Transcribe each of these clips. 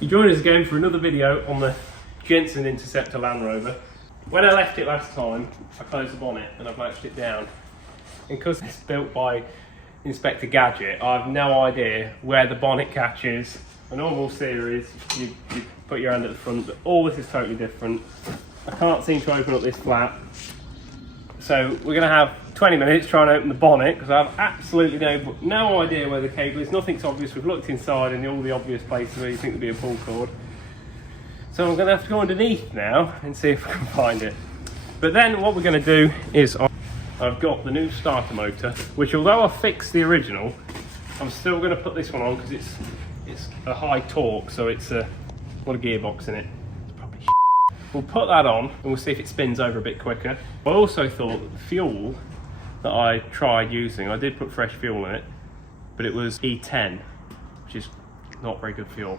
You join us again for another video on the Jensen Interceptor Landrover. When I left it last time, I closed the bonnet and I've latched it down. And because it's built by Inspector Gadget, I have no idea where the bonnet catches. A normal series, you put your hand at the front, but all this is totally different. I can't seem to open up this flap. So we're going to have 20 minutes trying to open the bonnet because I have absolutely no idea where the cable is. Nothing's obvious. We've looked inside in all the obvious places where you think there'd be a pull cord. So I'm going to have to go underneath now and see if I can find it. But then what we're going to do is I've got the new starter motor, which although I fixed the original, I'm still going to put this one on because it's a high torque, so it's got a gearbox in it. It's probably We'll put that on and we'll see if it spins over a bit quicker. I also thought that the fuel that I tried using, I did put fresh fuel in it, but it was E10, which is not very good fuel.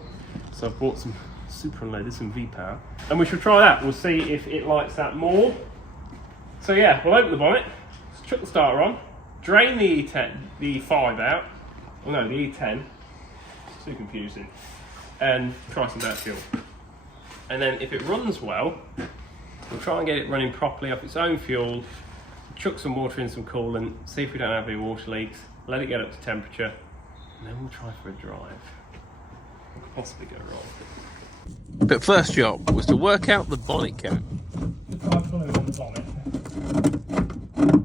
So I've bought some super unleaded, some V-Power, and we should try that. We'll see if it likes that more. So yeah, we'll open the bonnet, chuck the starter on, drain the E10, the E5 out, oh no, the E10, it's too confusing, and try some better fuel. And then if it runs well, we'll try and get it running properly off its own fuel, chuck some water in, some coolant, see if we don't have any water leaks, let it get up to temperature, and then we'll try for a drive. What could possibly go wrong? But first job was to work out the bonnet cap.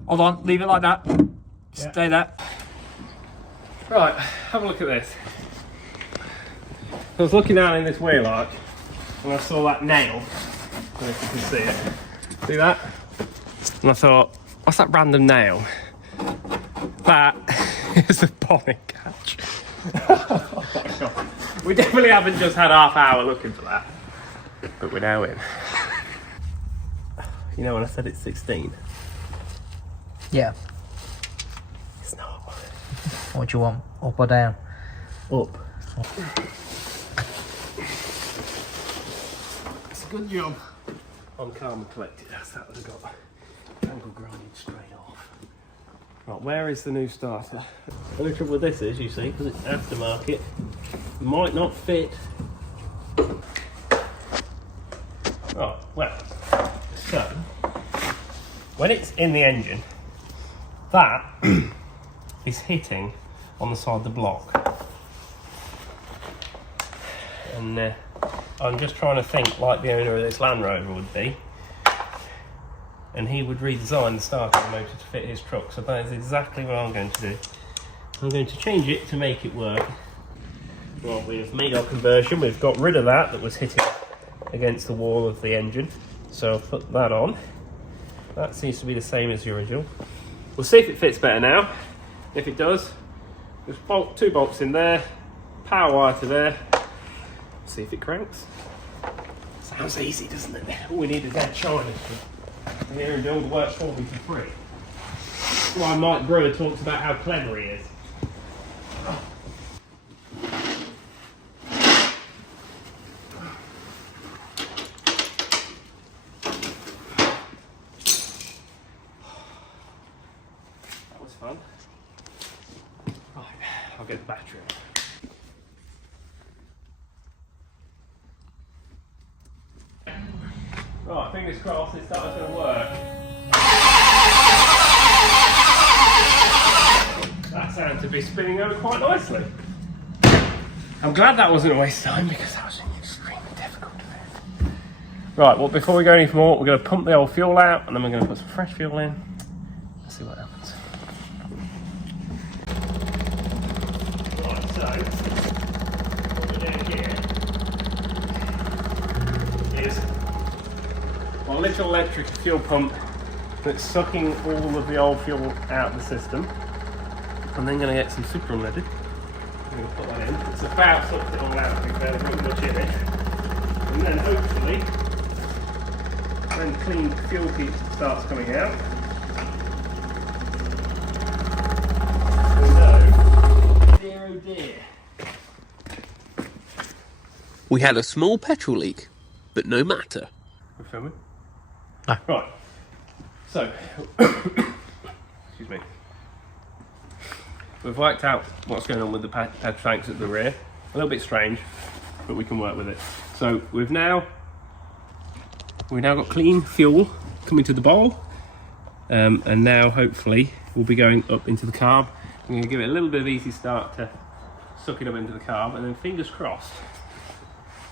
Hold on, leave it like that. Yeah. Stay there. Right, have a look at this. I was looking down in this wheel arch and I saw that nail. I don't know if you can see it. See that? And I thought, what's that random nail? That is the bonnet catch. Oh my God. We definitely haven't just had half hour looking for that. But we're now in. You know when I said it's 16? Yeah. It's not. What do you want? Up or down? Up. It's a good job on calm and collected. That's that would have got angle grinding straight off. Right, where is the new starter? The only trouble with this is, you see, because it's aftermarket, might not fit. Right, well, so when it's in the engine, that is hitting on the side of the block. And I'm just trying to think like the owner of this Landrover would be. And he would redesign the starter motor to fit his truck. So that is exactly what I'm going to do. I'm going to change it to make it work. Well, we've made our conversion. We've got rid of that was hitting against the wall of the engine. So I'll put that on. That seems to be the same as the original. We'll see if it fits better now. If it does, there's two bolts in there, power wire to there. See if it cranks. Sounds easy, doesn't it? All we need is that China here and do all the work for me for free. Why Mike Brewer talks about how clever he is. That was fun. Right, I'll get the battery on. Right, fingers crossed this starter's going to work. That sounds to be spinning over quite nicely. I'm glad that wasn't a waste of time because that was extremely difficult to fit. Right, well before we go any more, we're going to pump the old fuel out and then we're going to put some fresh fuel in. Let's see what happens. Right, so what we're doing here is a little electric fuel pump that's sucking all of the old fuel out of the system. I'm then going to get some super unleaded. I'm going to put that in. It's about sucked it all out, to be fair, there's not much in it. And then hopefully, when the clean fuel heat starts coming out, we'll know, dear oh dear. We had a small petrol leak, but no matter. We're filming? No. Right. So, excuse me. We've worked out what's going on with the petrol tanks at the rear. A little bit strange. but we can work with it. So we've now got clean fuel coming to the bowl, and now hopefully we'll be going up into the carb. I'm going to give it a little bit of easy start to suck it up into the carb, and then fingers crossed,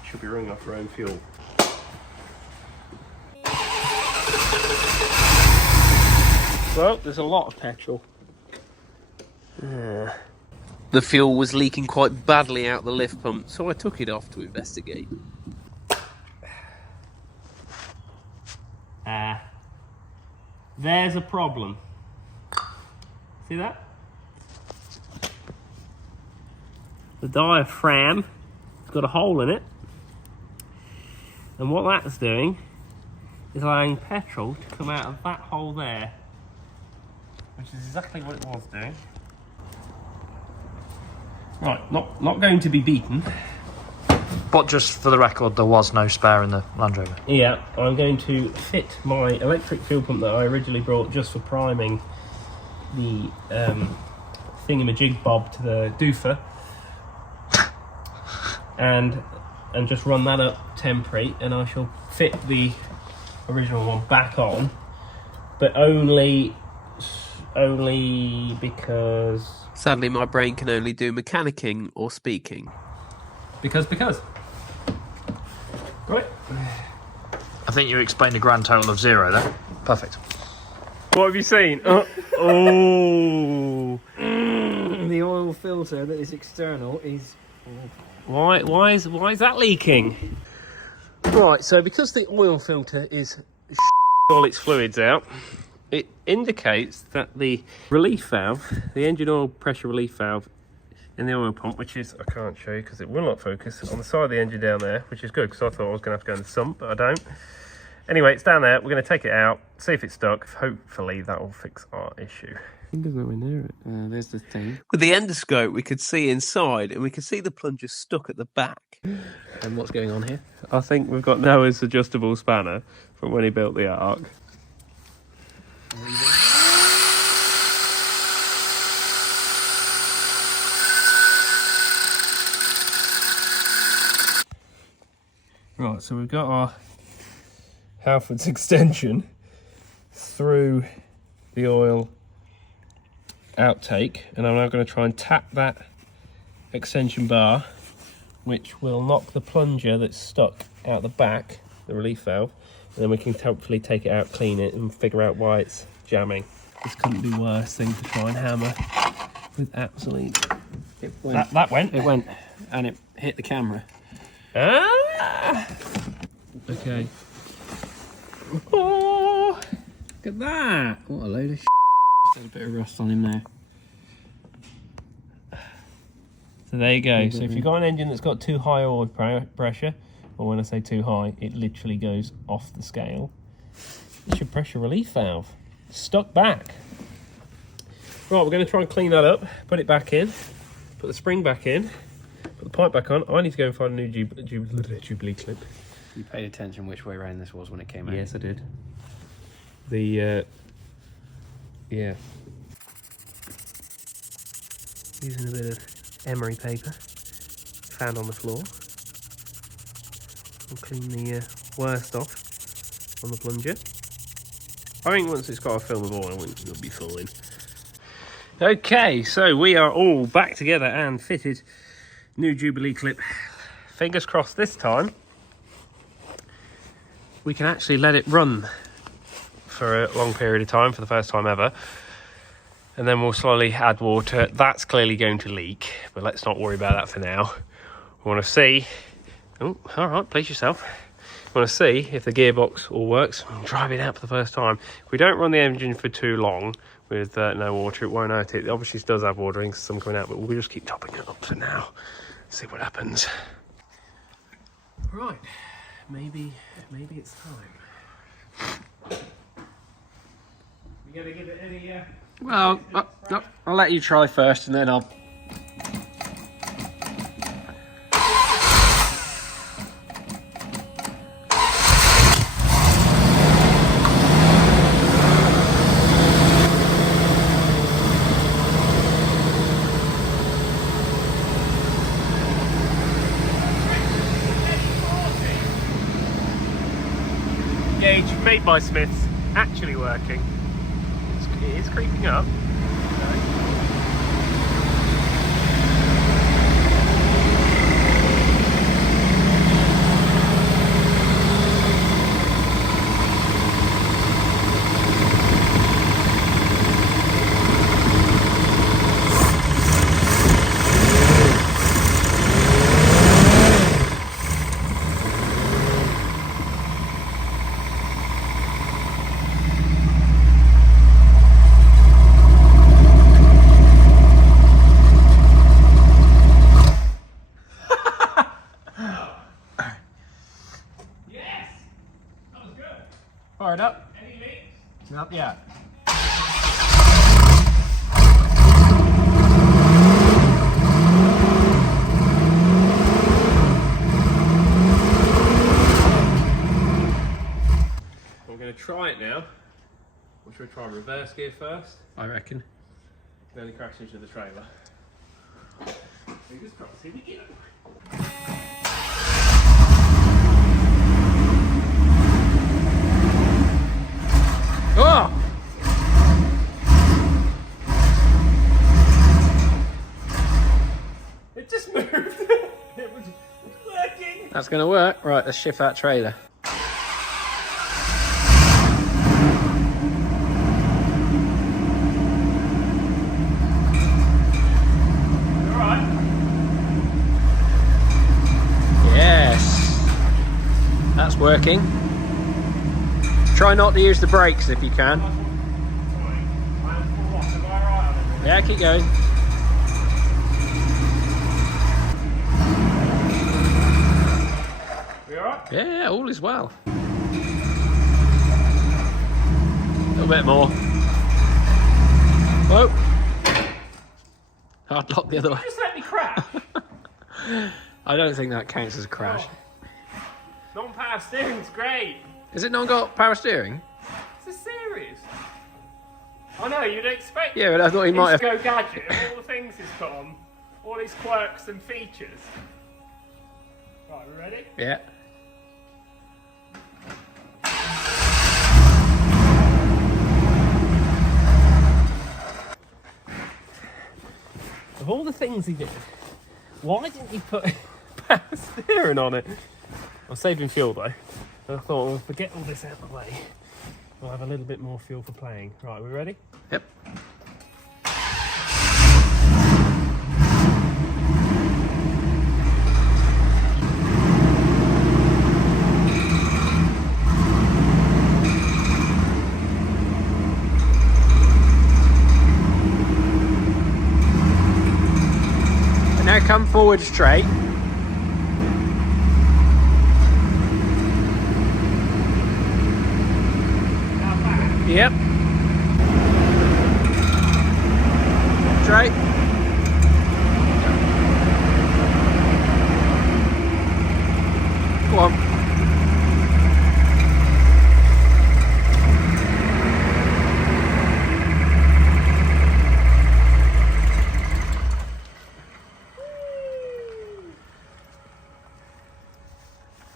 should be running off our own fuel. Well, there's a lot of petrol. The fuel was leaking quite badly out the lift pump, so I took it off to investigate. There's a problem. See that? The diaphragm has got a hole in it, and what that's doing is allowing petrol to come out of that hole there, which is exactly what it was doing. Right, not going to be beaten. But just for the record, there was no spare in the Landrover. Yeah, I'm going to fit my electric fuel pump that I originally brought just for priming the thingamajig bob to the doofer, and just run that up temporary, and I shall fit the original one back on, but only because Sadly, my brain can only do mechanicking or speaking. because right. I think you explained a grand total of 0 there. Perfect. What have you seen? Oh. The oil filter that is external is... Why is that leaking? Right, so because the oil filter is all its fluids out, it indicates that the relief valve, the engine oil pressure relief valve in the oil pump, which is, I can't show you because it will not focus, on the side of the engine down there, which is good because I thought I was going to have to go in the sump, but I don't. Anyway, it's down there. We're going to take it out, see if it's stuck. Hopefully that will fix our issue. Fingers nowhere near it. There's the thing. With the endoscope, we could see inside, and we could see the plunger stuck at the back. And what's going on here? I think we've got Noah's adjustable spanner from when he built the Ark. Right, so we've got our Halfords extension through the oil outtake, and I'm now going to try and tap that extension bar, which will knock the plunger that's stuck out the back, the relief valve, and then we can hopefully take it out, clean it, and figure out why it's jamming. This couldn't be worse thing to try and hammer with absolute... It went. That went. It went, and it hit the camera. Ah! Okay. Oh! Look at that! What a load of There's a bit of rust on him there. So there you go. So if you've got an engine that's got too high oil pressure, or when I say too high, it literally goes off the scale, it's your pressure relief valve. Stuck back. Right, we're going to try and clean that up, put it back in, put the spring back in, put the pipe back on. I need to go and find a new Jubilee clip. You paid attention which way around this was when it came out? Yes, I did. The, yeah. Using a bit of emery paper found on the floor. And clean the worst off on the plunger. I think once it's got a film of oil, it'll be fine. Okay, so we are all back together and fitted. New Jubilee clip. Fingers crossed this time we can actually let it run for a long period of time, for the first time ever. And then we'll slowly add water. That's clearly going to leak, but let's not worry about that for now. We want to see... Oh, all right, please yourself. We want to see if the gearbox all works. We'll drive it out for the first time. If we don't run the engine for too long with no water, it won't hurt it. It obviously does have water, because some coming out, but we'll just keep topping it up for now. See what happens. Right, maybe it's time. You gonna give it any... Well, I'll let you try first, and then I'll... gauge made by Smiths actually working. It is creeping up. Fire it up. Any leaks? Not yet. I'm going to try it now. Or should we try reverse gear first? I reckon. Then crash into the trailer. Fingers crossed, here we go. Oh! It just moved. It was working. That's going to work. Right, let's shift that trailer. Alright. Yes. That's working. Try not to use the brakes if you can. Yeah, keep going. You alright? Yeah, all is well. A little bit more. Whoa. Hard lock the other way. Just let me crash. I don't think that counts as a crash. Non-power steering's great. Has it not got power steering? It's a series. I know, you'd expect Yeah, but I thought he might have... Go gadget and all the things he's put on. All these quirks and features. Right, we ready? Yeah. Of all the things he did, why didn't he put power steering on it? I'm saving fuel though. And I thought, well, forget all this out of the way. We'll have a little bit more fuel for playing. Right, we ready? Yep. And now come forward straight. Yep. Straight. Go on.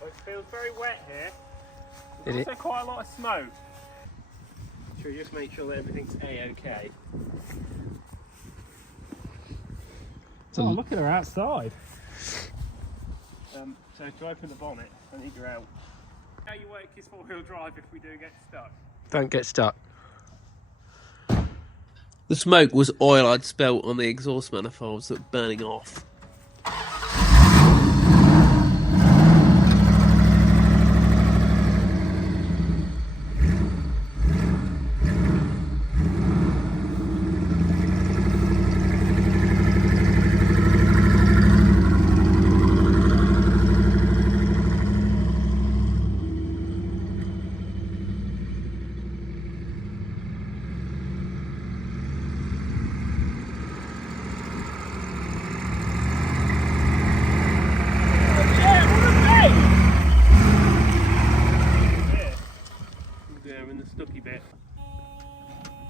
It feels very wet here. Did There's it? also quite a lot of smoke. Should we just make sure that everything's A-OK? Oh, look at her outside. So to open the bonnet, I need her out. How you work is four-wheel drive if we do get stuck. Don't get stuck. The smoke was oil I'd spilt on the exhaust manifolds that were burning off.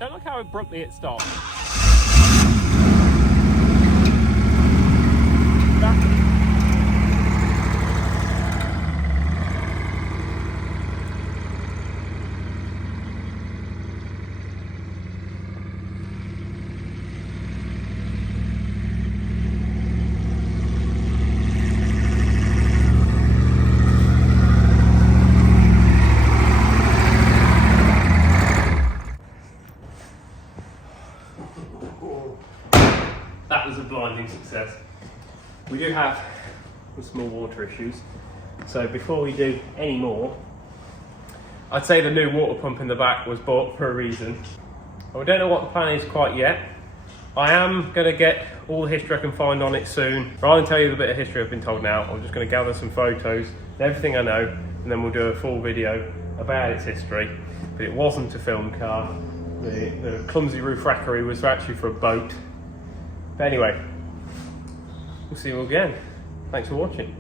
Don't look how abruptly it stopped. we do have some small water issues. So before we do any more, I'd say the new water pump in the back was bought for a reason. We don't know what the plan is quite yet. I am going to get all the history I can find on it soon. Rather than tell you the bit of history I've been told now, I'm just going to gather some photos and everything I know, and then we'll do a full video about its history. But it wasn't a film car. The clumsy roof rackery was actually for a boat. But anyway, we'll see you all again. Thanks for watching.